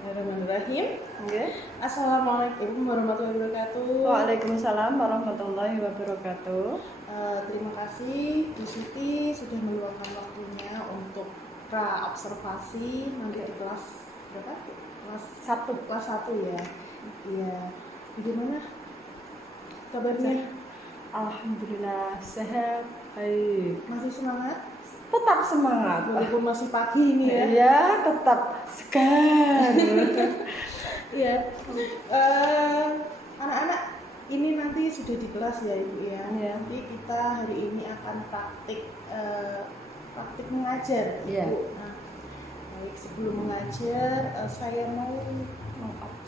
Bismillahirrahmanirrahim. Nggih. Assalamualaikum warahmatullahi wabarakatuh. Waalaikumsalam warahmatullahi wabarakatuh. Terima kasih Bu Siti sudah meluangkan waktunya untuk pra-observasi nanti di kelas berapa? Kelas 1 ya. Iya. Bagaimana kabarnya? Alhamdulillah sehat, baik. Masih semangat? Tetap semangat. Walaupun masih pagi ini ya. Iya, tetap segar. Iya. Anak-anak ini nanti sudah di kelas ya Ibu ya. Iya. Nanti kita hari ini akan praktik mengajar Iya. Ibu. Nah, baik sebelum mengajar saya mau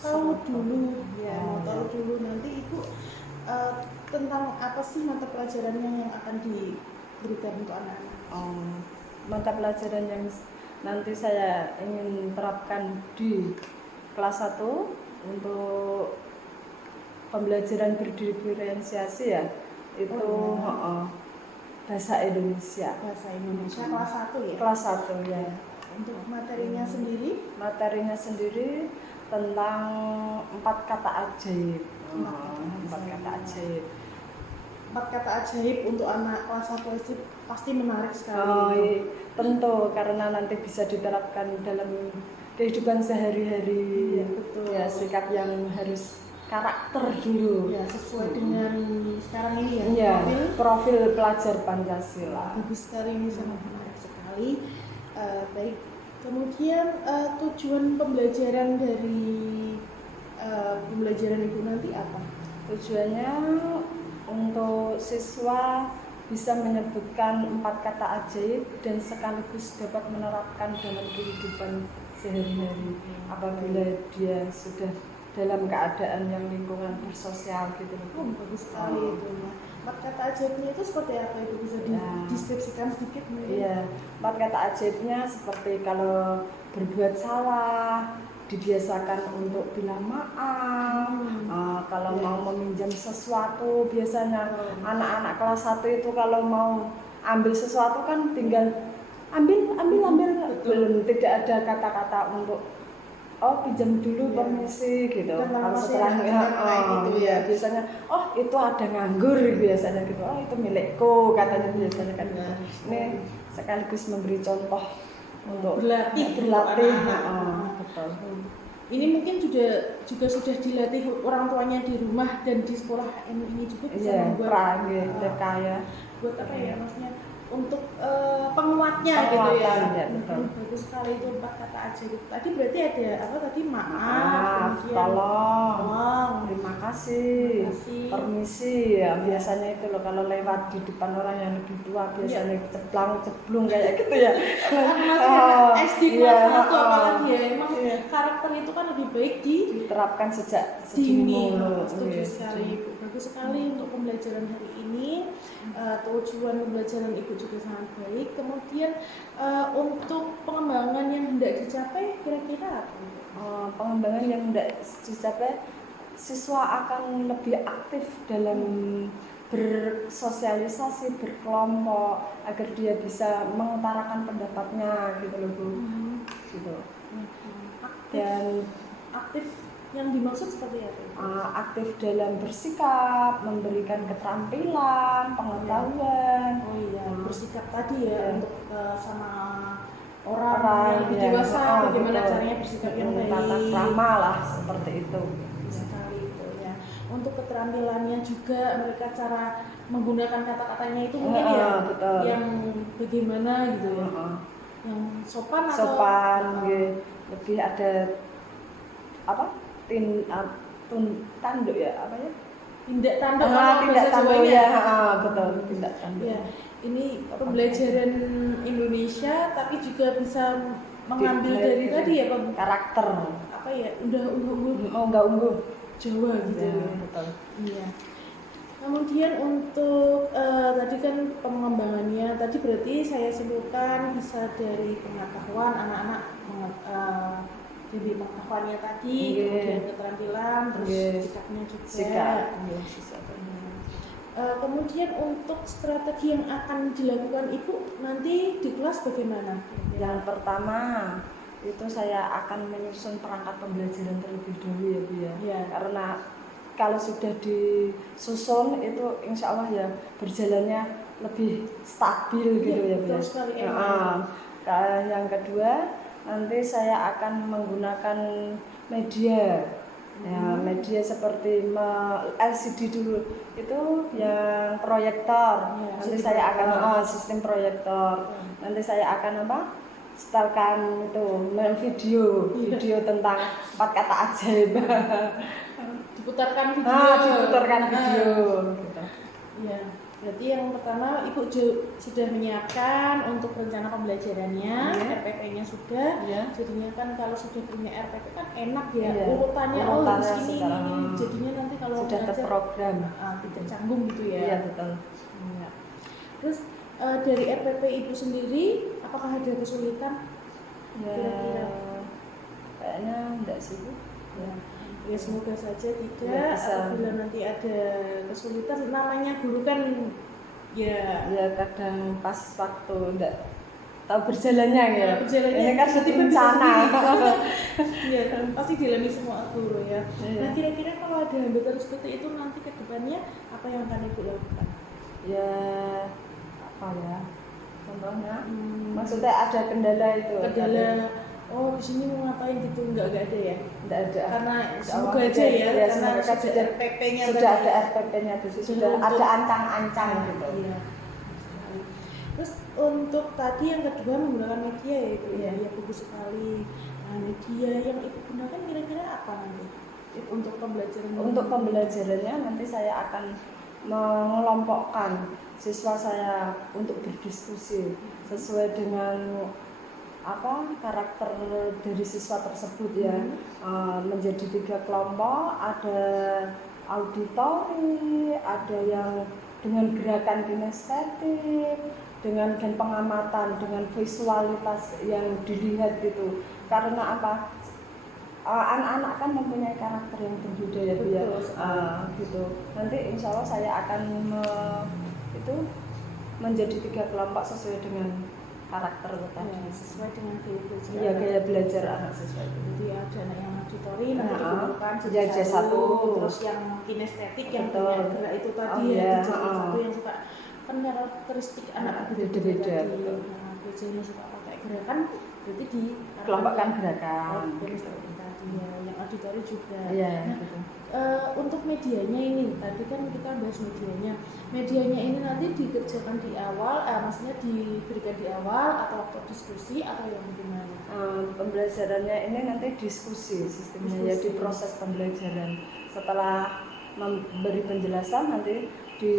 tahu dulu ya, mau tahu dulu nanti Ibu tentang apa sih mata pelajarannya yang akan diberikan untuk anak-anak. Mata pelajaran yang nanti saya ingin terapkan di kelas 1 untuk pembelajaran berdiferensiasi ya, itu bahasa Indonesia. Bahasa Indonesia kelas 1 ya? Kelas 1 ya. Untuk materinya sendiri? Materinya sendiri tentang 4 kata ajaib. 4 kata ajaib. 4 kata ajaib untuk anak kelas 1 SD pasti menarik sekali. Iya, tentu karena nanti bisa diterapkan dalam kehidupan sehari-hari. Ya, betul. Ya, sikap yang harus karakter dulu. Ya, sesuai dengan sekarang ini ya. Iya, profil pelajar Pancasila. Bagus sekali, ini sangat menarik sekali. Baik. Kemudian tujuan pembelajaran dari pembelajaran Ibu nanti apa? Tujuannya untuk siswa bisa menyebutkan 4 kata ajaib dan sekaligus dapat menerapkan dalam kehidupan sehari-hari apabila dia sudah dalam keadaan yang lingkungan bersosial gitu. Bagus sekali itu ya. 4 kata ajaibnya itu seperti apa itu, bisa dideskripsikan sedikit mungkin? Iya, 4 kata ajaibnya seperti kalau berbuat salah dibiasakan untuk bilang maaf. Kalau mau meminjam sesuatu, biasanya anak-anak kelas 1 itu kalau mau ambil sesuatu kan tinggal ambil. Belum, tidak ada kata-kata untuk pinjam dulu, permisi gitu. Kalau setelahnya gitu ya, biasanya itu ada nganggur biasanya gitu. Itu milikku katanya biasanya kan. Ini sekaligus memberi contoh untuk berlatih. Betul. Ini mungkin juga sudah dilatih orang tuanya di rumah dan di sekolah ini juga bisa membuat buat apa ya, maksudnya untuk penguatnya gitu ya. Bagus sekali itu 4 kata ajaib. Tadi berarti ada apa tadi? Maaf, tolong, terima kasih, permisi ya. Biasanya itu loh kalau lewat di depan orang yang lebih tua biasanya ceblung kayak gitu ya. SD kelas 1 apalagi ya, emang karakter itu kan lebih baik diterapkan sejak dini. Setuju sekali Ibu. Bagus sekali untuk pembelajaran hari ini. Tujuan pembelajaran Ibu juga sangat baik. Kemudian untuk pengembangan yang hendak dicapai kira-kira apa? Pengembangan yang hendak dicapai, siswa akan lebih aktif dalam bersosialisasi, berkelompok agar dia bisa mengutarakan pendapatnya gitu loh Bu. Gitu. Dan aktif yang dimaksud seperti apa? Aktif dalam bersikap, memberikan keterampilan, pengetahuan. Bersikap tadi ya, untuk sama orang yang lebih dewasa, bagaimana caranya bersikap yang baik, tata krama lah seperti itu. Sekali itu ya. Untuk keterampilannya juga mereka cara menggunakan kata-katanya itu mungkin betul. Yang bagaimana gitu ya. Yang sopan lebih ada apa? Tanduk ya, apa ya? Tindak tanduk ya, betul, tindak tanduk. Ya, ini pembelajaran Indonesia tapi juga bisa mengambil dari tadi ya karakter. Apa ya? Unggah-ungguh. Unggah-ungguh Jawa gitu ya. Betul. Iya. Kemudian untuk tadi kan pengembangannya tadi berarti saya simpulkan bisa dari pengetahuan anak-anak dari pengetahuannya tadi, kemudian keterampilan, terus sikapnya juga. Kemudian untuk strategi yang akan dilakukan Ibu nanti di kelas bagaimana? Yang pertama itu saya akan menyusun perangkat pembelajaran terlebih dahulu ya Bu ya. Ya. Karena kalau sudah disusun itu insya Allah ya berjalannya lebih stabil gitu ya Bu ya. Betul sekali. Yang kedua nanti saya akan menggunakan media. Ya, media seperti LCD dulu itu yang proyektor. Ya, nanti saya akan sistem proyektor. Nanti saya akan setelkan itu main video tentang 4 kata ajaib. Diputarkan video. Gitu. Ya. Berarti yang pertama Ibu sudah menyiapkan untuk rencana pembelajarannya, RPP-nya sudah. Jadinya kan kalau sudah punya RPP kan enak ya, urutannya ini. Jadinya nanti kalau sudah terprogram, tidak canggung gitu ya. Iya betul. Ya. Terus dari RPP Ibu sendiri, apakah ada kesulitan? Ya, kayaknya enggak sih Bu. Ya semoga saja tidak. Apabila nanti ada kesulitan, namanya guru kan ya kadang pas waktu enggak tahu berjalannya ya. Ini kan bencana. Iya kan pasti dialami semua guru ya. Nah kira-kira kalau ada hambatan seperti itu nanti ke depannya apa yang akan Ibu lakukan? Ya apa ya? Contohnya, maksudnya ada kendala itu. Oh di sini mau ngapain gitu nggak ada ya? Nggak ada. Karena semoga aja ya karena sudah RPP-nya sudah ada RPP-nya sudah ada ancang-ancang gitu. Iya. Terus untuk tadi yang kedua menggunakan media ya Ibu ya bagus sekali. Nah media yang Ibu gunakan kira-kira apa nanti untuk pembelajaran? Untuk pembelajarannya nanti saya akan mengelompokkan siswa saya untuk berdiskusi sesuai dengan karakter dari siswa tersebut ya. Menjadi 3 kelompok, ada auditori, ada yang dengan gerakan kinestetik, dengan pengamatan, dengan visualitas yang dilihat gitu. Karena anak-anak kan mempunyai karakter yang berbeda ya Bu ya. Gitu. Nanti insya Allah saya akan menjadi 3 kelompok sesuai dengan karakter tadi, sesuai dengan gaya belajar. Iya, gaya belajar anak siswa. Jadi ada anak yang auditori nanti dikumpulkan jadi satu, terus yang kinestetik yang punya gerak itu tadi jadi satu yang suka kan karakteristik anak beda-beda. Biasanya suka pakai gerakan, berarti di kelompokkan gerakan. Tadi ya, yang auditori juga. Iya. Gitu. Untuk medianya ini tadi kan kita bahas medianya. Medianya ini nanti dikerjakan di awal, maksudnya diberikan di awal atau waktu diskusi atau yang gimana? Pembelajarannya ini nanti diskusi sistemnya ya di proses pembelajaran. Setelah memberi penjelasan nanti di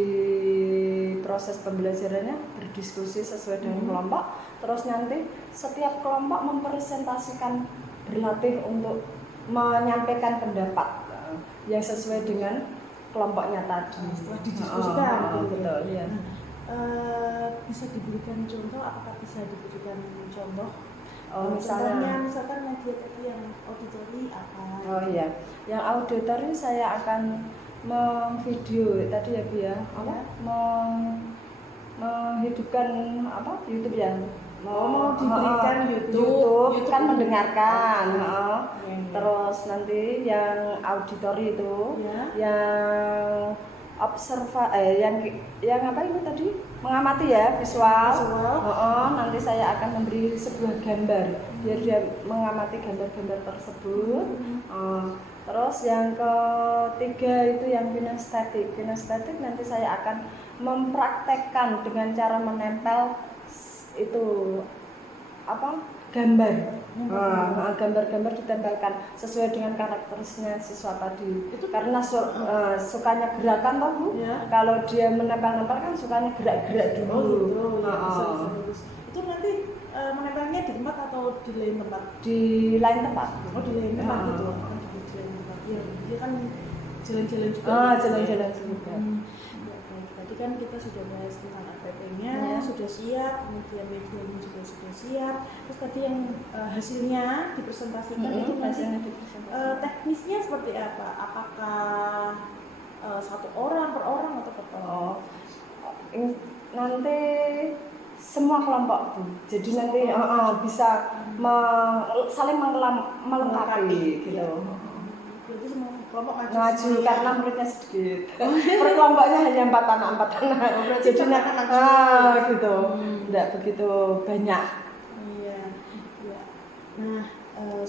proses pembelajarannya berdiskusi sesuai dengan kelompok. Terus nanti setiap kelompok mempresentasikan berlatih untuk menyampaikan pendapat yang sesuai dengan kelompoknya tadi. Setelah didiskusikan, betul. Iya. Bisa diberikan contoh? Apakah bisa diberikan contoh? Misalnya, misalkan media tadi yang auditori apa? Oh iya, yang auditori saya akan memvideo tadi ya Bu ya, menghidupkan YouTube ya. Mau diberikan YouTube kan mendengarkan. Terus nanti yang auditori itu yang yang apa ini tadi mengamati ya visual. Nanti saya akan memberi sebuah gambar biar dia mengamati gambar-gambar tersebut. Terus yang ketiga itu yang kinestetik nanti saya akan mempraktekkan dengan cara menempel itu gambar ditempelkan sesuai dengan karakteristiknya siswa tadi. Itu karena sukanya gerakan toh Bu. Kalau dia menempel-nempel kan sukanya gerak-gerak dulu. Itu nanti menempelnya di tempat atau di lain tempat? Di lain tempat. Di lain tempat gitu. Ya, dia kan jalan-jalan juga. Jalan-jalan juga. Tadi kan kita sudah bahas tentang RPP-nya, sudah siap, kemudian medianya juga sudah siap. Terus tadi yang hasilnya dipresentasikan itu nanti teknisnya seperti apa? Apakah satu orang per orang atau per kelompok? Nanti semua semua kelompok Bu. Jadi nanti bisa saling melengkapi gitu. Berarti semua kelompok Maju karena muridnya sedikit. Per kelompoknya hanya 4 anak. Jadi gitu. Enggak begitu banyak. Iya. Ya. Nah,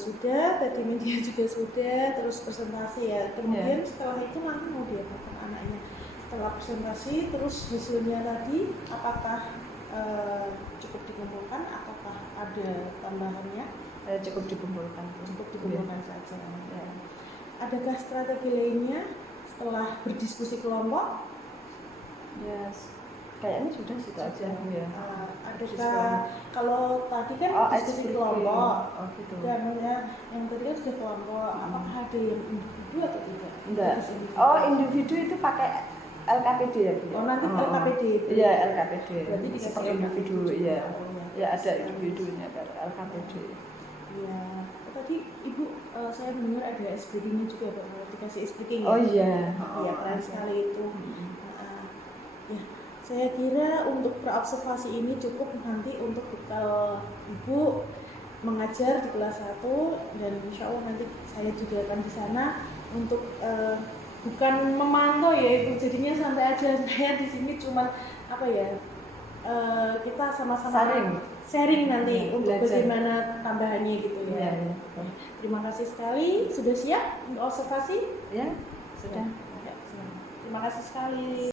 sudah tadi media juga sudah, terus presentasi ya. Kemudian setelah itu nanti mau diapakan anaknya? Setelah presentasi terus hasilnya tadi apakah cukup dikumpulkan ataukah ada tambahannya? Cukup dikumpulkan Saja. Ya. Adakah strategi lainnya setelah berdiskusi kelompok? Ya, kayaknya sudah situ aja ya. Adakah kalau tadi kan diskusi kelompok, gitu. Dan yang tadi kan sudah kelompok, apakah ada yang individu atau tidak? Enggak. Individu itu pakai LKPD ya Bu. Nanti LKPD. Iya LKPD. Berarti seperti individu ya. Ya ada individunya LKPD. Iya. Tadi Ibu saya mendengar ada speaking-nya juga Pak, dikasih speaking. Oh iya. Iya keren sekali itu. Ya, saya kira untuk berobservasi ini cukup nanti untuk bekal Ibu mengajar di kelas 1 dan insya Allah nanti saya juga akan di sana untuk bukan memantau ya Ibu, jadinya santai aja. Saya di sini cuma apa ya, kita sama-sama sharing nanti untuk belajar. Bagaimana tambahannya gitu ya. Terima kasih sekali. Sudah siap untuk observasi? Ya, sudah. Ya, terima kasih sekali.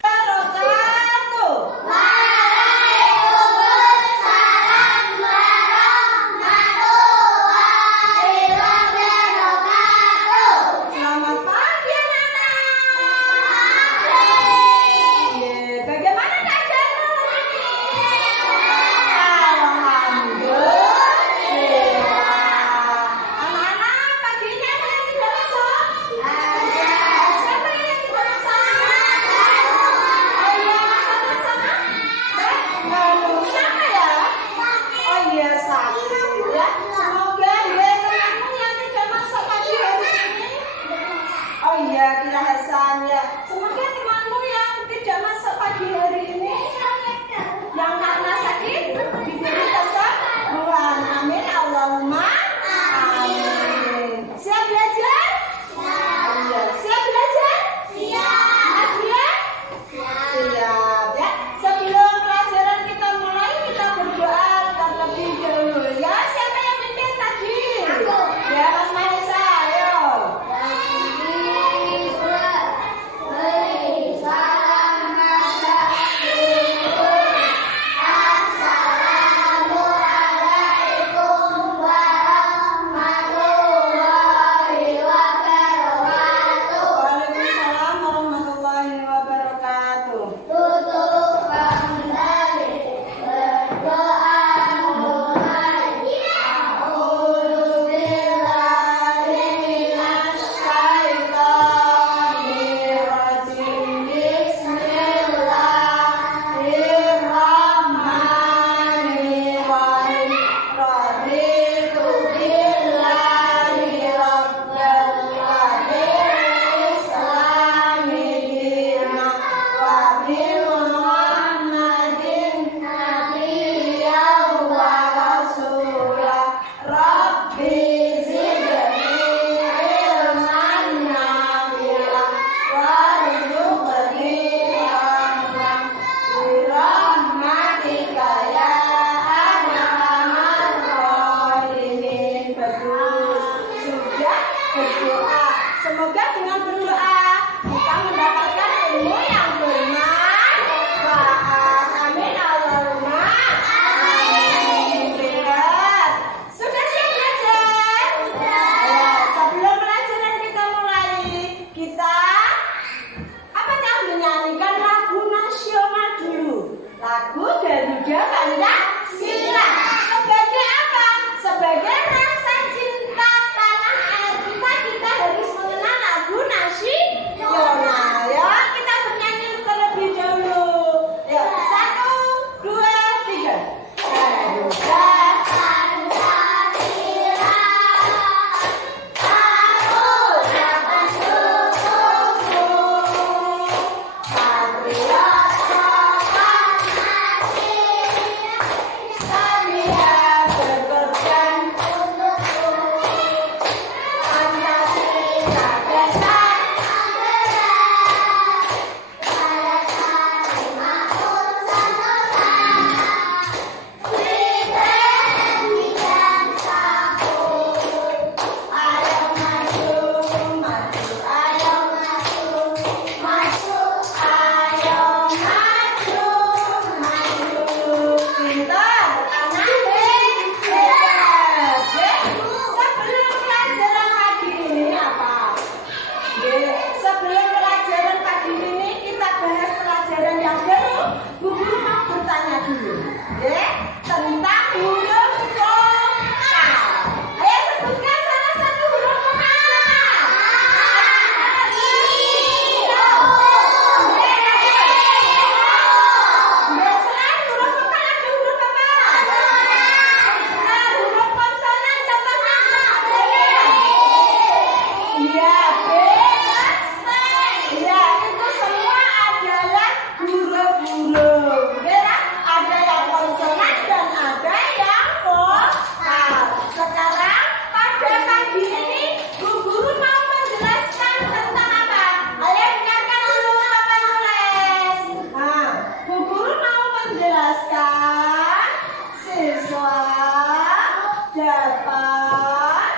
dapat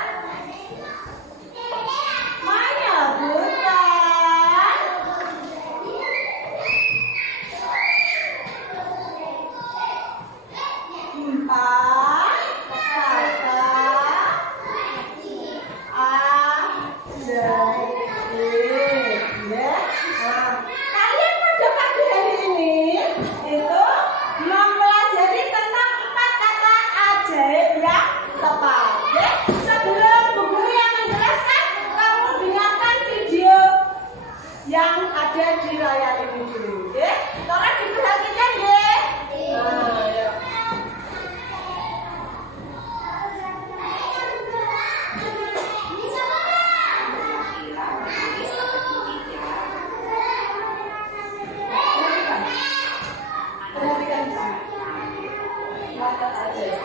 menyebutkan 4 kata adjektif, ya. Nah, kalian pada pagi hari ini itu mempelajari tentang 4 kata ajaib yang tepat. Ya. Sebelum Bu Guru yang menjelaskan, kamu dengarkan video yang ada di layar ini dulu. Ya. Tolong diperhatikan ya. Nah, ya. Perhatikan di sana. Kata ajaib.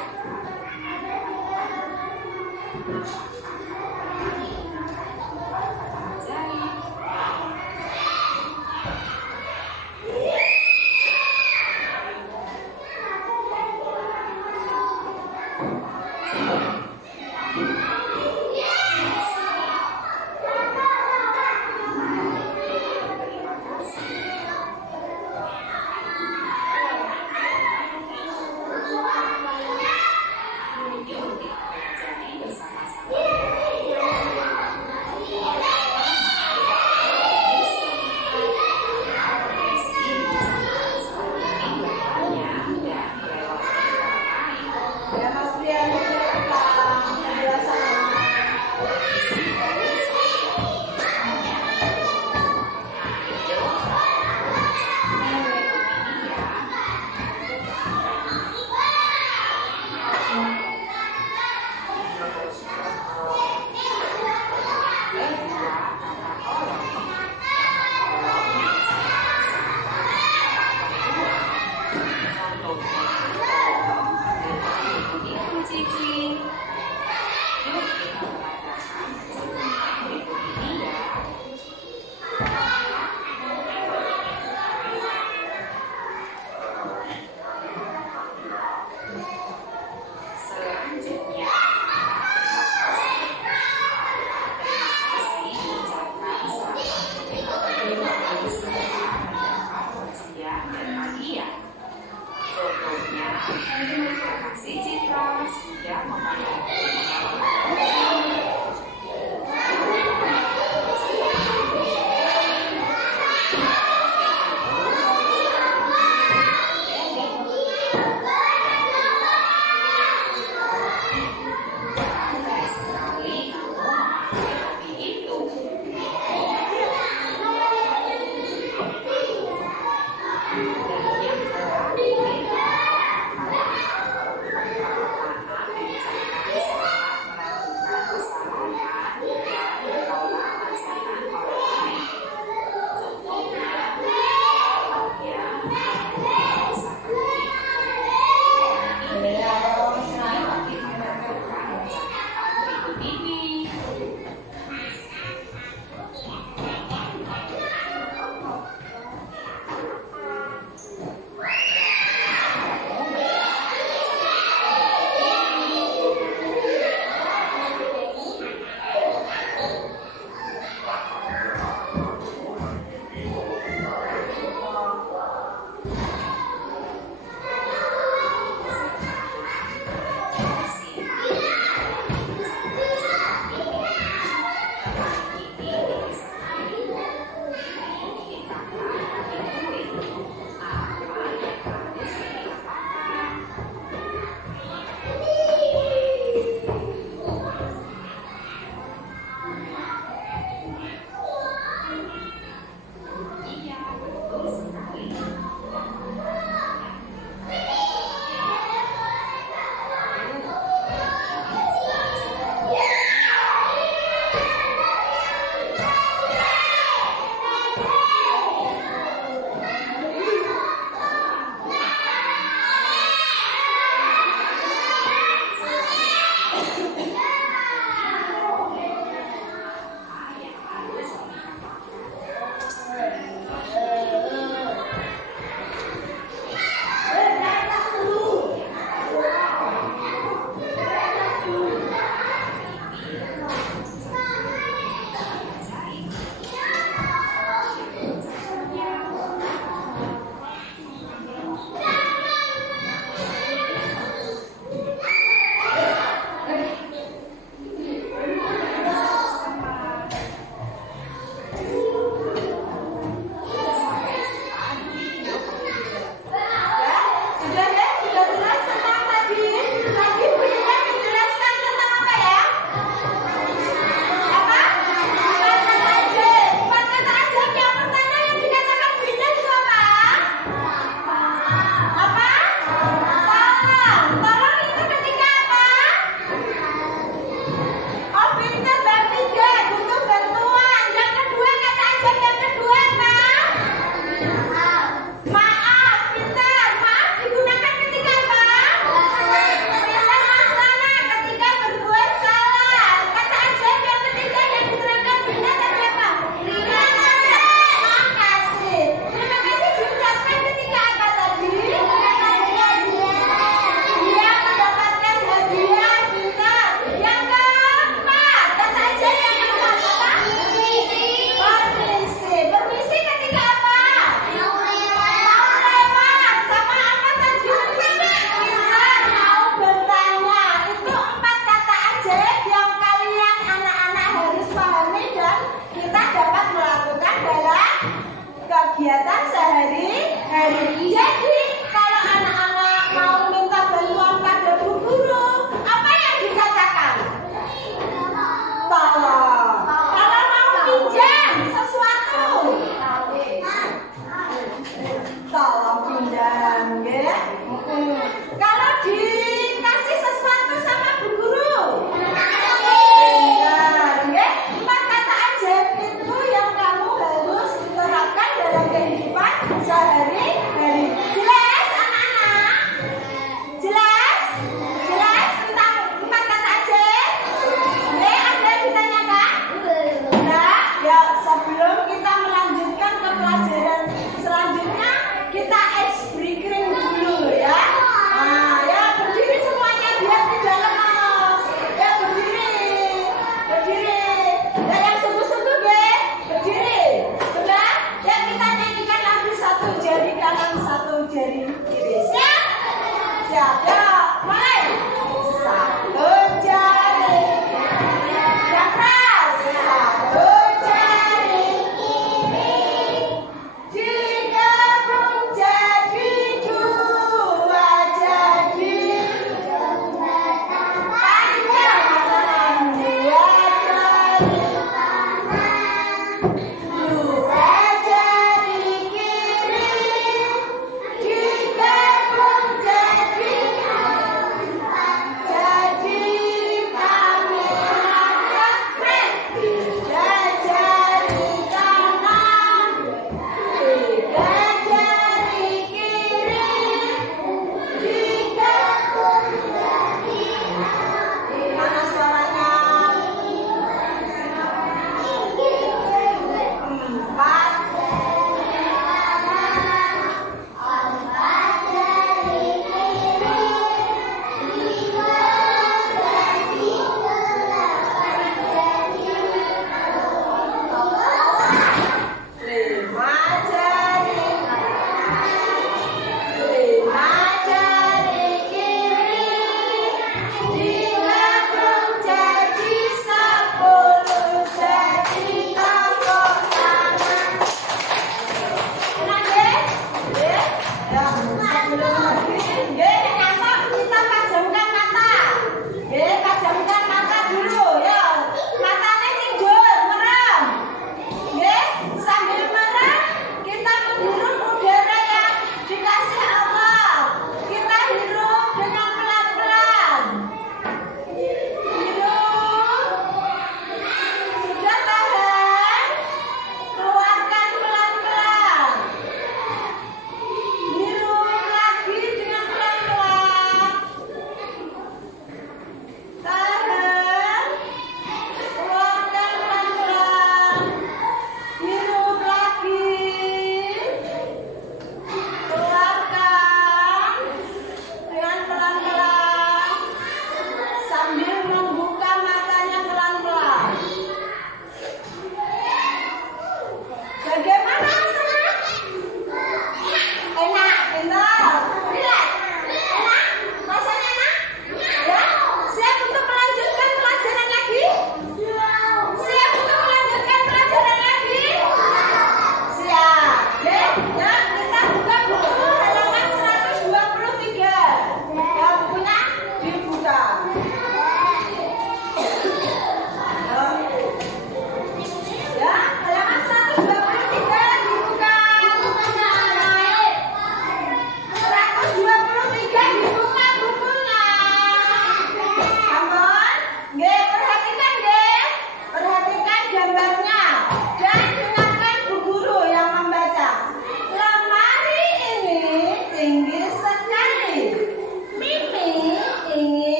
Ya, Mas Brian, silakan penjelasannya. Terima kasih Citra sudah membantu.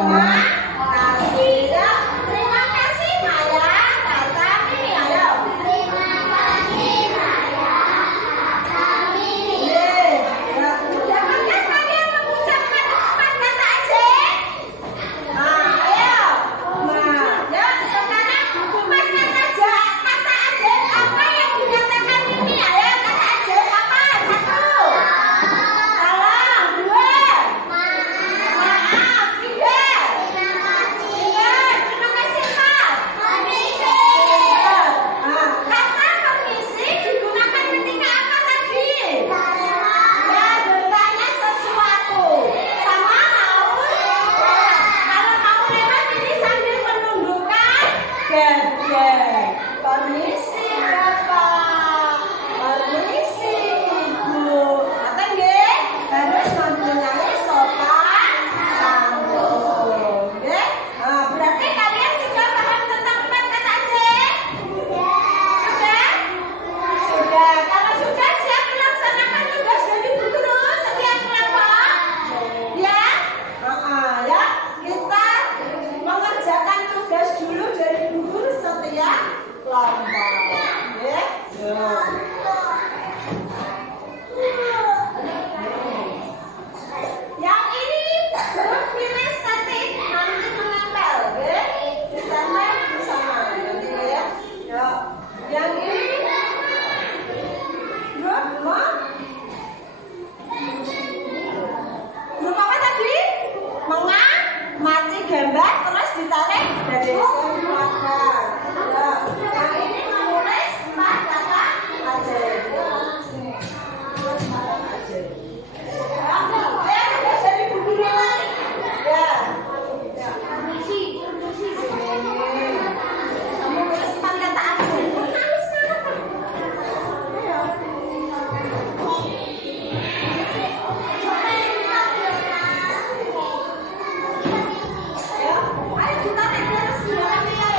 terima kasih ya. Terima kasih Maya. Kata Mimi ayo. Terima kasih Maya. Kata Mimi. Ya, dapatkah kalian mengucapkan 4 kata ajib? Nah, ayo. Nah, ya sekarang 4 kata ajib apa yang dikatakan Mimi? Ayo kata ajib apa? 1. Salam. 2. Maaf. 3. Terima kasih 4. Permisi. Kata permisi digunakan ketika apa tadi? Ya, bertanya sesuatu. Sama mau. Kalau mau lewat ini sambil menundukkan gede. Permisi Bapak. Permisi Ibu. Apa nggih? Harus mempunyai sopan santun. Nggih? Nah, berarti kalian sudah paham tentang 4 kata ajib? Sudah? Sudah. Kalau sudah siap melaksanakan tugas dari Bu Guru setiap kelompok? Ya? Ya. Kita mengerjakan tugas dulu dari Bu Guru setiap kelompok. Nggih? Ya. Yang ini huruf pilih statik nanti menempel, nggih? Ditempel di sana, nanti ya. Ya. Yang ini huruf apa tadi? Mengamati gambar terus ditarik dari keluarga. Ya. Yang ini menulis 4 kata ajib. Tulis 4 kata ajib. Jadi Bu Guru lagi. Ya. Permisi. Kamu tulis 4 kata ajib. Nangis kenapa? Ayo. Ya, ayo ditarik terus gimana ya?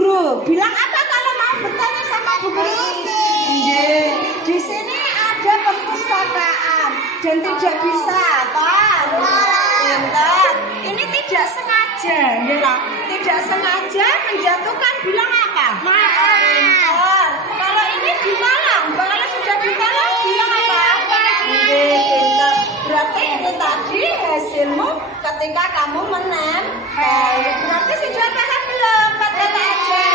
guru. Bilang apa kalau mau bertanya sama Bu Guru? Nggih. Di sini ada perpustakaan dan tidak bisa, Pak. Pintar. Ini tidak sengaja, ya. Tidak sengaja menjatuhkan bilang apa? Pintar. Kalau ini dimalang, kalau sudah dimalang bilang apa? Pintar. Berarti ini tadi hasilmu ketika kamu menempel. Berarti sudah paham belum? Kata aja.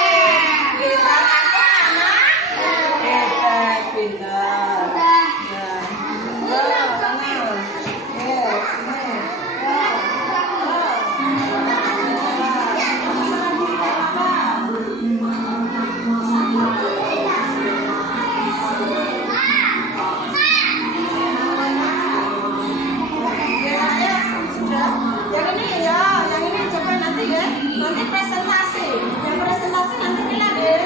Pintar aku anak. Hebat, pintar. Nanti presentasi, yang presentasi nanti bilang deh,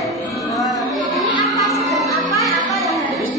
ini apa yang harus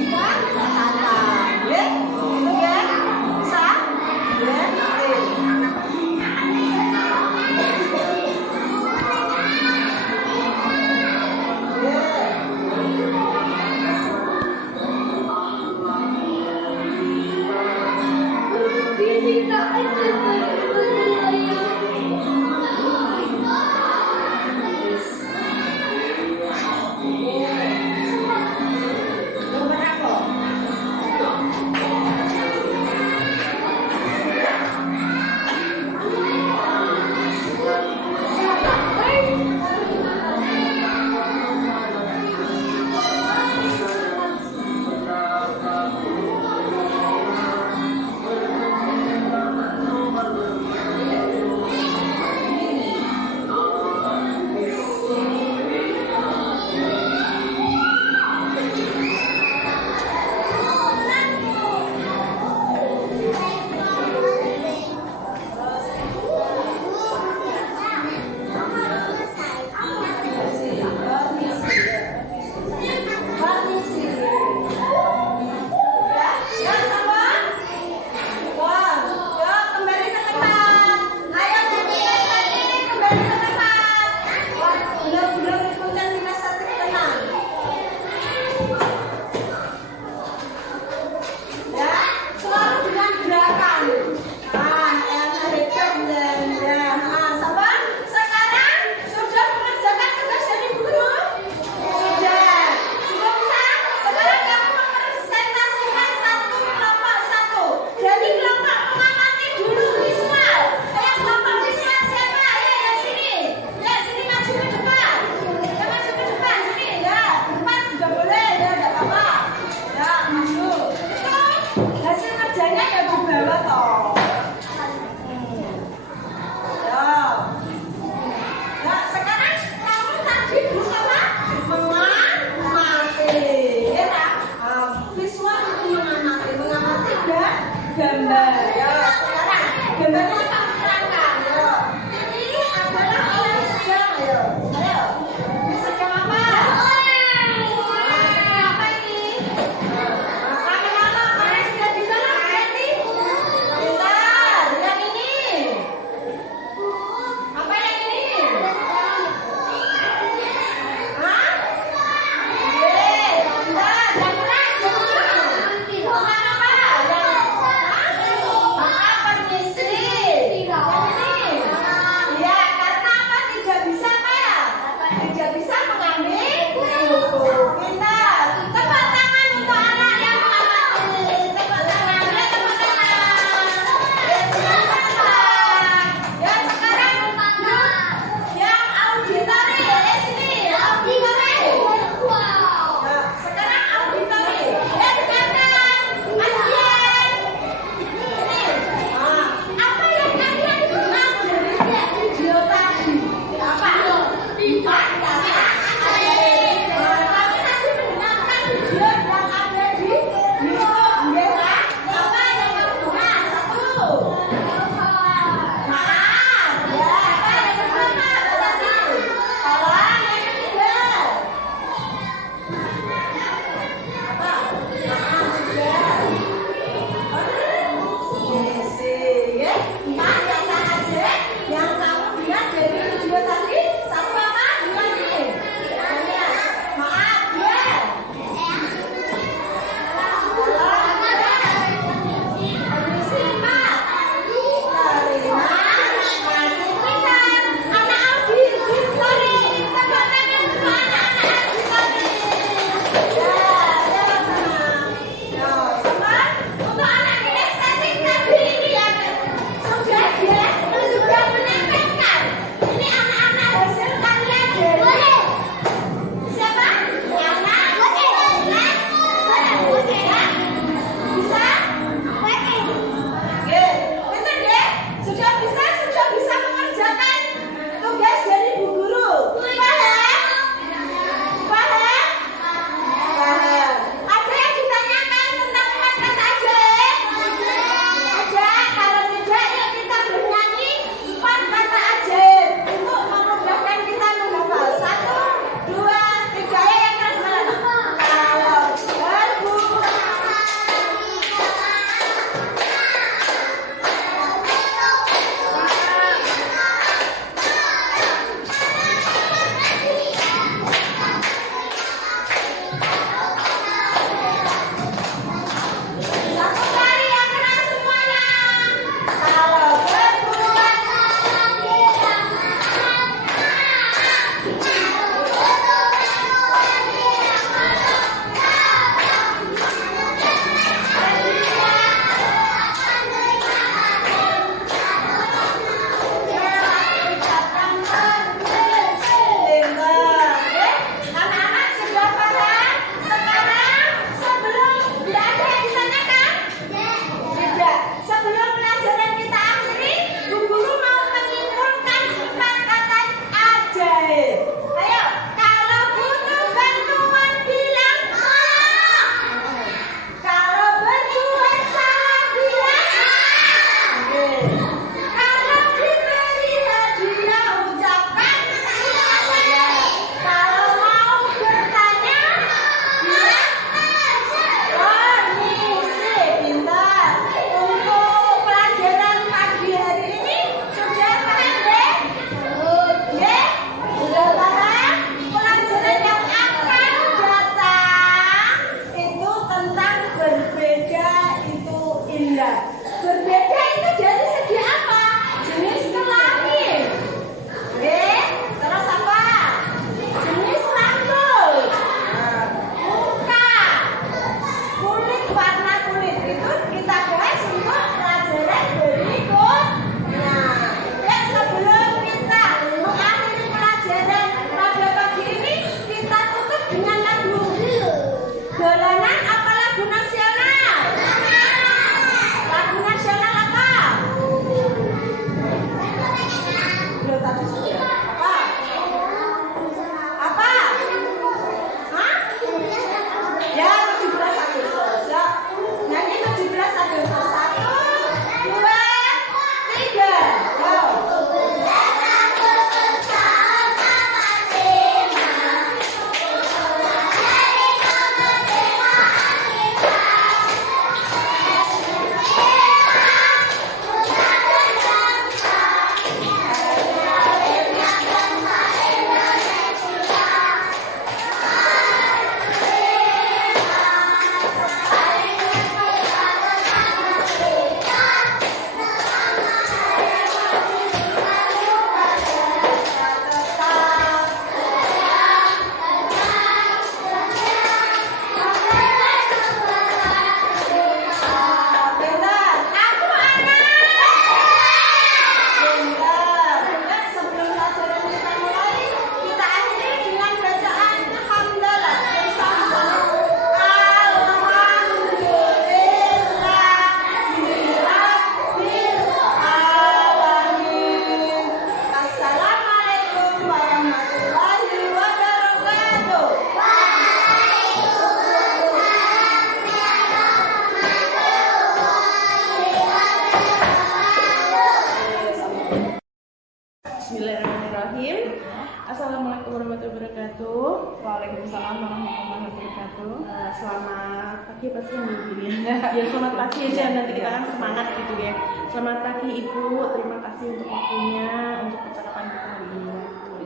Waalaikumsalam warahmatullahi wabarakatuh. Selamat pagi apa siang Ibu ya? Ya selamat pagi aja, nanti kita kan semangat gitu ya. Selamat pagi Ibu, terima kasih untuk waktunya untuk percakapan kita hari ini.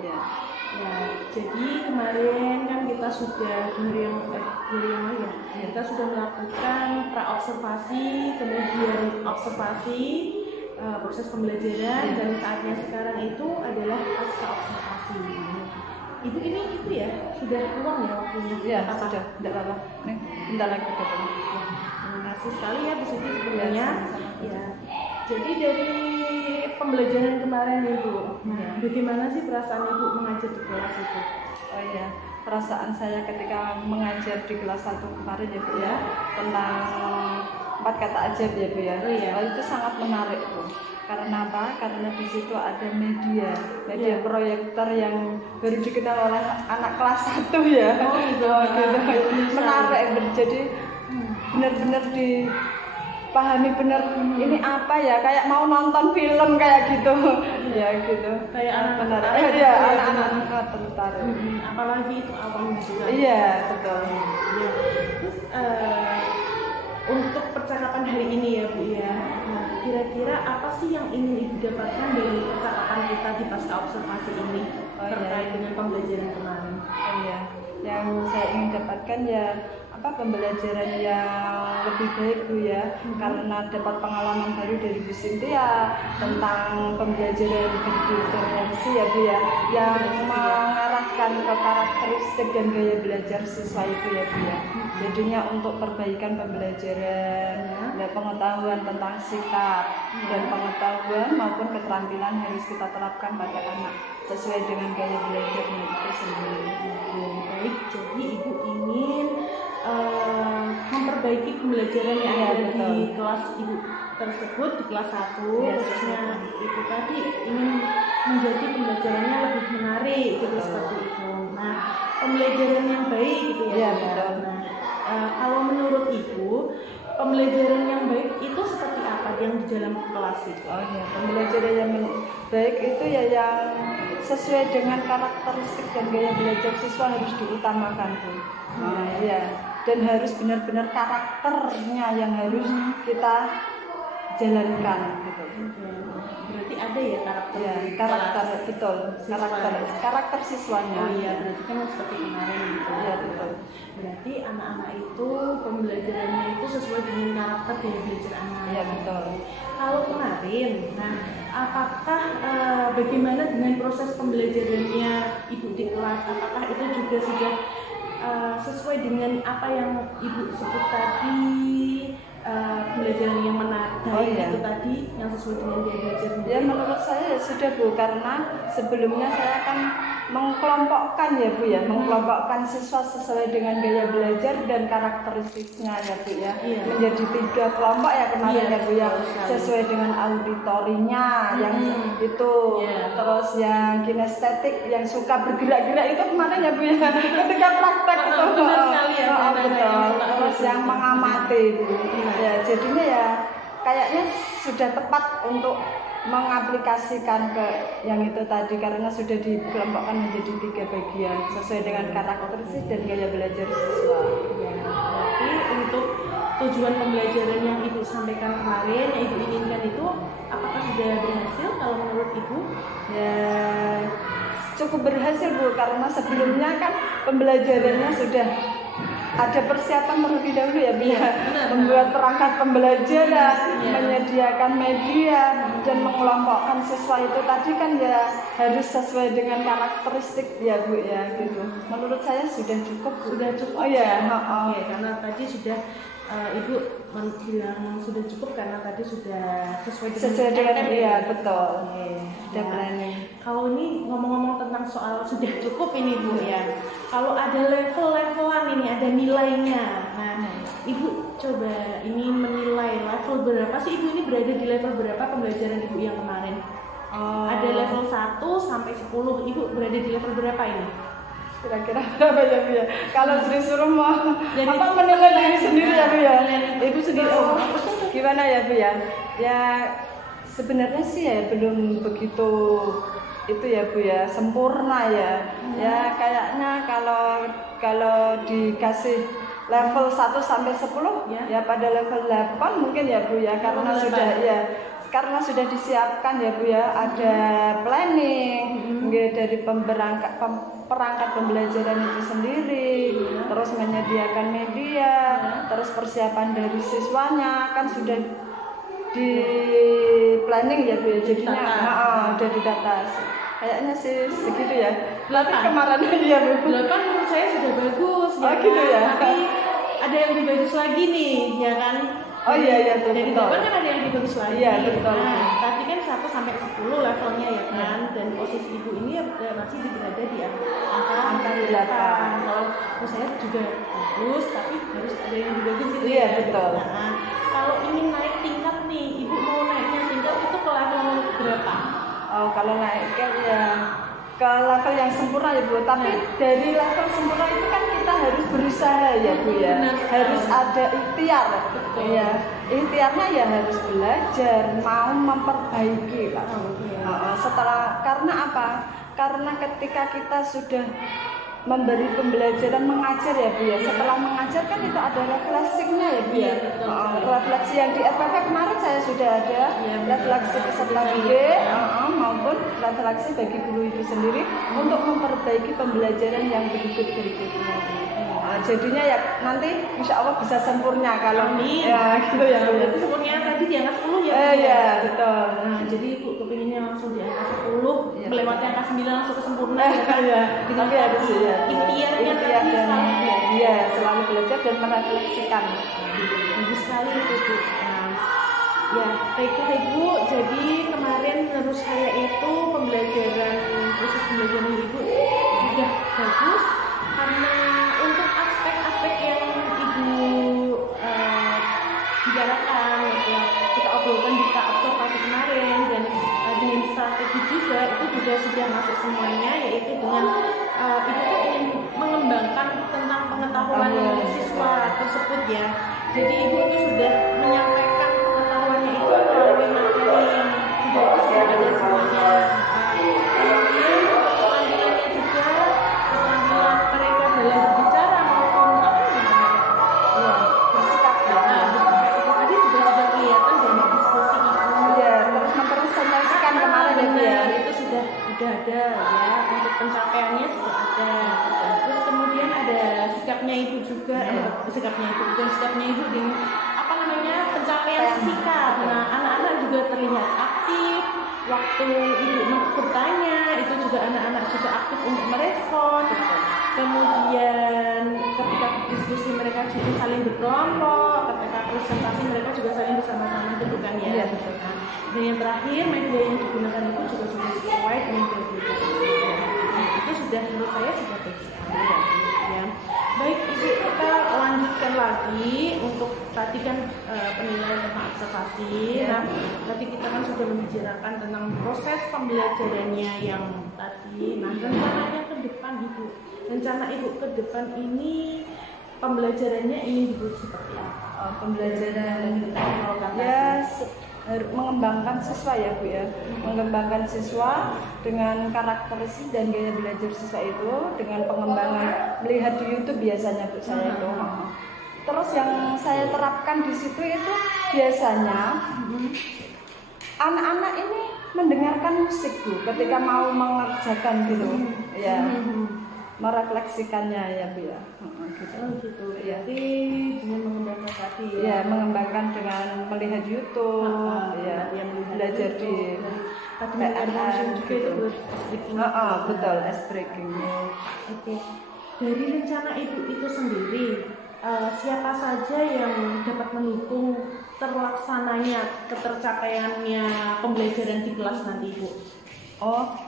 Ya. Ya, jadi kemarin kan kita sudah hari yang lalu ya, kita sudah melakukan pra-observasi, kemudian observasi, proses pembelajaran, dan saatnya sekarang itu adalah pasca observasi. Ibu ini itu ya sudah luang ya waktunya? Ya, sudah, tidak apa-apa. Nih, bentar lagi ketemu. Terima kasih sekali ya Bu Siti sebenarnya. Ya. Jadi dari pembelajaran kemarin Ibu, bagaimana sih perasaan Ibu mengajar di kelas itu? Oh iya, perasaan saya ketika mengajar di kelas 1 kemarin ya Bu ya, tentang 4 kata ajaib ya Bu ya. Oh iya. Itu sangat menarik tuh. Karena apa? Karena di situ ada media proyektor yang baru dikenal oleh anak kelas 1 ya. Oh gitu. Menarik, jadi benar-benar dipahami benar ini apa ya, kayak mau nonton film kayak gitu. Ya gitu. Kayak anak tertarik. Iya, anak-anak tertarik. Apalagi itu awalnya juga. Iya, betul. Ya. Terus untuk percakapan hari ini ya Bu ya, nah, kira-kira apa sih yang ingin Ibu dapatkan dari percakapan kita di pasca observasi ini terkait dengan pembelajaran kemarin? Oh iya, yang saya ingin dapatkan ya pembelajaran yang lebih baik Bu ya, karena dapat pengalaman baru dari Bu Cynthia tentang pembelajaran berdiferensi ya Bu ya, yang mengarahkan ke karakteristik dan gaya belajar siswa itu ya Bu ya. Jadinya untuk perbaikan pembelajaran, dan pengetahuan tentang sikap dan pengetahuan maupun keterampilan harus kita terapkan pada anak sesuai dengan gaya belajarnya itu sendiri. Baik, jadi Ibu ingin memperbaiki pembelajaran yang ada di kelas Ibu tersebut, di kelas 1 khususnya itu tadi ingin menjadi pembelajarannya lebih menarik gitu seperti itu. Nah, pembelajaran yang baik gitu ya. Nah, kalau menurut Ibu pembelajaran yang baik itu seperti apa yang di dalam kelas itu? Oh iya, pembelajaran yang baik itu ya yang sesuai dengan karakteristik dan gaya belajar siswa harus diutamakan tuh. Nah, iya. Dan harus benar-benar karakternya yang harus kita jalankan gitu. Berarti ada ya karakter? Ya, karakter betul. Karakter siswanya. Oh iya, berarti kan seperti kemarin gitu. Iya, betul. Berarti anak-anak itu pembelajarannya itu sesuai dengan karakter gaya belajar anak. Iya, betul. Kalau kemarin, nah apakah bagaimana dengan proses pembelajarannya Ibu di kelas? Apakah itu juga sudah sesuai dengan apa yang Ibu sebut tadi, pembelajaran yang menarik itu tadi, yang sesuai dengan gaya belajar? Ya menurut saya sudah Bu, karena sebelumnya saya akan mengkelompokkan ya Bu ya, mengkelompokkan siswa sesuai dengan gaya belajar dan karakteristiknya ya Bu ya, menjadi 3 kelompok ya kemarin ya Bu ya, sesuai dengan auditorinya yang itu, terus yang kinestetik yang suka bergerak-gerak itu kemarin ya Bu ya, ketika praktek itu betul, terus yang mengamati ya, jadinya ya kayaknya sudah tepat untuk mengaplikasikan ke yang itu tadi, karena sudah dikelompokkan menjadi 3 bagian sesuai dengan karakteristik dan gaya belajar siswa. Ya, berarti untuk tujuan pembelajaran yang Ibu sampaikan kemarin, yang Ibu inginkan itu, apakah sudah berhasil kalau menurut Ibu? Ya cukup berhasil Bu, karena sebelumnya kan pembelajarannya sudah ada persiapan terlebih dahulu ya Bu ya, membuat perangkat pembelajaran, menyediakan media dan mengelompokkan siswa itu tadi kan ya harus sesuai dengan karakteristik ya Bu ya gitu. Menurut saya sudah cukup. Oh ya, karena tadi sudah Ibu bilang sudah cukup karena tadi sudah sesuai dengan ya betul. Sudah planning. Kalau ini ngomong-ngomong tentang soal sudah cukup ini Bu ya. Kalau ada level-levelan ini, ada nilainya. Nah, Ibu coba ini menilai level berapa sih Ibu ini berada di level berapa pembelajaran Ibu yang kemarin? Ada level 1 sampai 10. Ibu berada di level berapa ini? Kira-kira berapa ya Bu ya? Kalau disuruh mau apa menilai diri sendiri ya Bu ya? Ibu sendiri gimana ya Bu ya? Ya sebenarnya sih ya belum begitu itu ya Bu ya, sempurna ya. Ya kayaknya kalau dikasih level 1 sampai 10 ya pada level 8 mungkin ya Bu ya, karena sudah disiapkan ya Bu ya, ada planning dari perangkat pembelajaran itu sendiri, terus menyediakan media, terus persiapan dari siswanya kan sudah di planning ya Bu ya, jadinya udah didata. Kayaknya sih segitu ya. Tapi kemarin ya Bu. 8 menurut saya sudah bagus ya. Oh gitu ya. Tapi ada yang lebih bagus lagi nih, ya kan? Oh iya betul. Dari 8 kan ada yang lebih bagus lagi. Iya betul. Nah, tadi kan 1 sampai 10 levelnya ya kan, dan posisi ibu ini masih berada di angka 8. Kalau menurut saya juga bagus, tapi harus ada yang lebih bagus gitu. Iya ya. betul. Nah, kalau ingin naik tingkat nih, ibu mau naiknya tingkat itu ke level berapa? Oh, kalau naiknya ya ke level yang sempurna ya Bu. Tapi dari level sempurna itu kan kita harus berusaha ya Bu ya. Harus ada ikhtiar. Ya, ikhtiarnya ya harus belajar, mau memperbaiki lah. Karena apa? Karena ketika kita sudah memberi pembelajaran mengajar ya Bu ya, setelah mengajar kan itu ada refleksinya ya Bu ya. Refleksi yang di FPP kemarin saya sudah ada refleksi peserta didik maupun refleksi bagi guru itu sendiri untuk memperbaiki pembelajaran yang berikutnya. Jadinya ya nanti insya Allah bisa sempurna kalau ya gitu ya. Berarti sempurna tadi di angka 10 ya. Iya betul. Nah, jadi ibu kepinginnya langsung di angka 10, melewati angka 9 langsung ke sempurna ya kan? Tapi harus ya. Ikhtiarnya Ikhtiar tadi dan selalu belajar. iya selalu belajar dan merefleksikan. Bagus sekali itu Bu. Nah, ya baiklah Ibu. Jadi kemarin menurut saya itu proses pembelajaran Ibu sudah bagus karena untuk aspek-aspek yang Ibu bicarakan, kita obrolkan di observasi kemarin, dan dengan strategi juga itu juga sudah masuk semuanya, yaitu dengan Ibu ingin mengembangkan tentang pengetahuan siswa tersebut ya. Jadi Ibu itu sudah menyampaikan pengetahuannya itu melalui materi yang sudah ada semuanya. Kemudian keterampilannya juga keterampilan mereka dalam berbicara maupun bersikap. Bersikap itu tadi juga sudah kelihatan dari diskusi Ibu. Iya, terus mempresentasikan kemarin ya Bu ya. Itu sudah ada ya, untuk pencapaiannya sudah ada. Terus kemudian ada sikapnya Ibu juga, sikapnya Ibu dengan pencapaian sikap. Nah, anak-anak juga terlihat aktif. Waktu Ibu bertanya, itu juga anak-anak juga aktif untuk merespon. Kemudian ketika diskusi mereka juga saling berkelompok, ketika presentasi mereka juga saling bersama-sama gitu kan ya. Iya, betul. Nah, dan yang terakhir media yang digunakan itu juga sudah sesuai dengan itu sudah menurut saya sudah baik sekali ya. Baik Ibu, kita lanjutkan lagi untuk tadi kan penilaian tentang observasi. Nah, tadi kita kan sudah membicarakan tentang proses pembelajarannya yang tadi. Nah, rencananya ke depan Ibu, rencana Ibu ke depan ini pembelajarannya ingin dibuat seperti apa? Pembelajaran ya mengembangkan siswa ya Bu ya, mengembangkan siswa dengan karakteristik dan gaya belajar siswa itu dengan pengembangan melihat di YouTube biasanya Bu saya itu. Terus yang saya terapkan di situ itu biasanya anak-anak ini mendengarkan musik Bu ketika mau mengerjakan gitu ya, merefleksikannya ya Bu ya. Gitu. Ya. Jadi dengan mengembangkan tadi ya, mengembangkan dengan melihat YouTube, ya, belajar di PNN juga itu betul, ice breaking. Oke. Dari rencana Ibu itu sendiri, siapa saja yang dapat mendukung terlaksananya, ketercapaiannya pembelajaran di kelas nanti Ibu?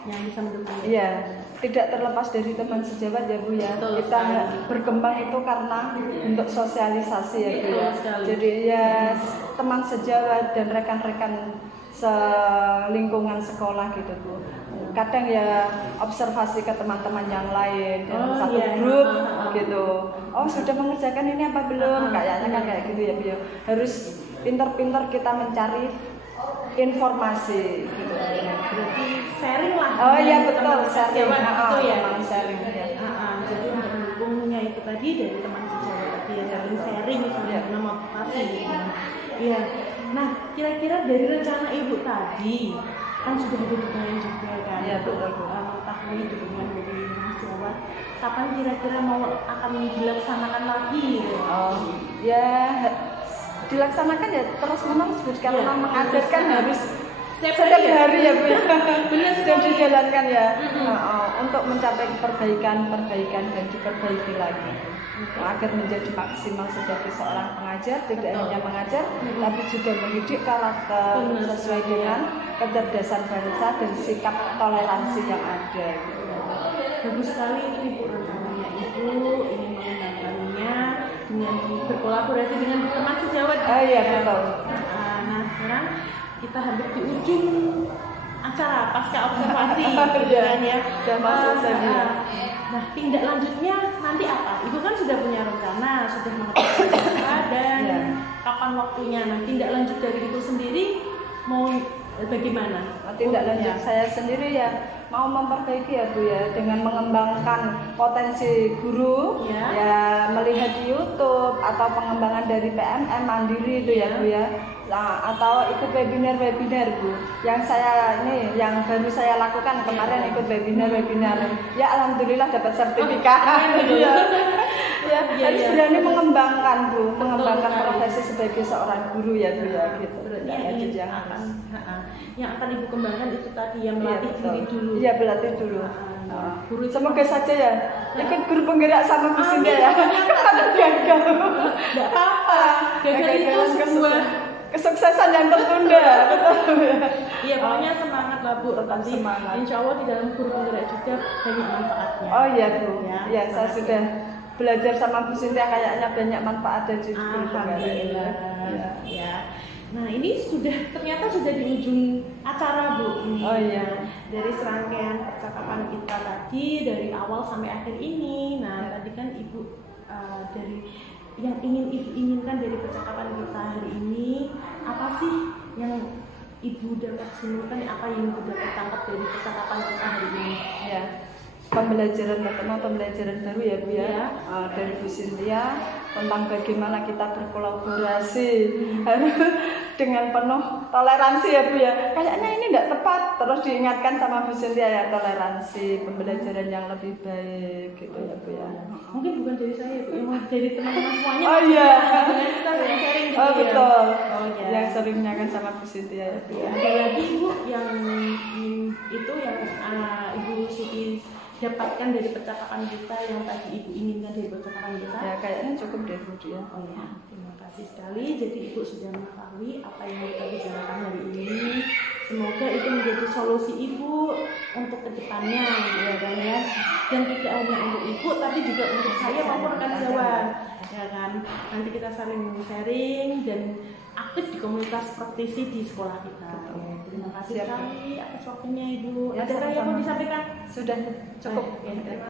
Yang bisa mendukung. Iya, tidak terlepas dari teman sejawat ya Bu ya. Betul, kita sekali. berkembang itu karena untuk sosialisasi ya Bu ya. Sekali. Jadi ya teman sejawat dan rekan-rekan selingkungan sekolah gitu Bu. Kadang ya observasi ke teman-teman yang lain dalam satu grup gitu. Sudah mengerjakan ini apa belum? Kayaknya kan kayak gitu ya Bu ya. Harus pintar-pintar kita mencari informasi gitu. Berarti sharing lah. Oh iya dengan betul, teman-teman sharing. sejawat itu ya. Memang sharing ya. Jadi untuk mendukungnya itu tadi dari teman sejawat tadi ya, saling sharing Iya. sama motivasi gitu. Iya. Nah, kira-kira dari rencana ibu tadi kan sudah ada dukungan juga kan? Iya, betul, Bu. Mengetahui dukungan dari sejawat. Kapan kira-kira mau akan dilaksanakan lagi? Gitu? Oh ya dilaksanakan ya terus menerus Bu. Kalau Iya. mengajarkan harus Setiap setiap hari ya? hari ya Bu ya. Benar Dan sekali. dijalankan ya. Mm-mm. Untuk mencapai perbaikan dan diperbaiki lagi. Agar menjadi maksimal sebagai seorang pengajar, tidak Betul. hanya mengajar, Mm-mm. tapi juga mendidik karakter Benar sesuai sekali. dengan kecerdasan bangsa dan sikap toleransi yang ada. Bagus sekali ini Bu rencananya ibu ingin mengembangkannya dengan berkolaborasi dengan teman sejawat. Oh iya, Ya. betul. Nah sekarang kita hampir di ujung acara pasca observasi gitu Iya, kan ya. sudah masuk saja. Nah tindak lanjutnya nanti apa? Ibu kan sudah punya rencana, sudah mengetahui apa dan Iya. kapan waktunya. Nah tindak lanjut dari ibu sendiri mau bagaimana? Tindak lanjut Ya. saya sendiri ya mau memperbaiki ya Bu ya dengan mengembangkan potensi guru Ya. ya melihat di YouTube atau pengembangan dari PMM mandiri itu ya Bu ya. Nah, atau ikut webinar Bu yang saya ini yang baru saya lakukan kemarin ikut webinar ya alhamdulillah dapat sertifikat. Iya. Ya, Iya, harus iya. berani mengembangkan Bu, mengembangkan sekali. profesi sebagai seorang guru ya Bu ya gitu. Berarti Tindak yang lanjut ingin yang yang akan ibu kembangkan itu tadi yang Iya, melatih betul. diri dulu. Iya, berlatih dulu. Nah, guru itu Semoga saja ya ikut guru penggerak sama Bu Sinta ya. Amin. Ada gagal. Nggak apa-apa. Gagal itu Kegagalan sebuah kesuksesan yang tertunda. Betul. iya pokoknya semangat lah Bu. Tetap Nanti semangat. insya Allah di dalam guru penggerak juga banyak manfaatnya. Oh iya Bu. Ya, Ya, saya semangat. sudah belajar sama Bu Sinta kayaknya banyak manfaat dari guru penggerak. Alhamdulillah. Ya. Ya. Nah ini ternyata sudah di ujung acara Bu. Ini. Oh iya. Dari serangkaian percakapan kita tadi dari awal sampai akhir ini. Nah tadi kan Ibu dari yang ingin Ibu inginkan dari percakapan kita hari ini apa sih yang Ibu dapat simpulkan, apa yang Ibu dapat tangkap dari percakapan kita hari ini? Ya. Pembelajaran baru ya Bu ya. Ya. Dari Bu Sintia tentang bagaimana kita berkolaborasi harus dengan penuh toleransi ya Bu ya. Kayaknya ini tidak tepat, terus diingatkan sama Bu Sintia ya toleransi, pembelajaran yang lebih baik gitu ya Bu ya. Mungkin bukan dari saya Bu, yang dari teman-teman semuanya. Oh iya. Kita sharing gitu Oh ya. betul. Oh ya. Yang seringnya kan sama Bu Sintia ya Bu ya. Ada lagi Bu yang itu yang Ibu Siti dapatkan dari percakapan kita yang tadi Ibu inginkan dari percakapan kita? Ya kayaknya cukup deh Bu ya. Oh ya, terima kasih sekali. Jadi Ibu sudah mengetahui apa yang kita bicarakan hari ini. Semoga itu menjadi solusi Ibu untuk kedepannya, ya kan ya. Dan tidak hanya untuk Ibu, tapi juga untuk saya maupun rekan sejawat, ya kan. Nanti kita saling sharing dan aktif di komunitas praktisi di sekolah kita. Ya, terima kasih Siap. sekali atas waktunya Ibu. Ya, Ada yang mau sama-sama. disampaikan? Sudah cukup. Ya, terima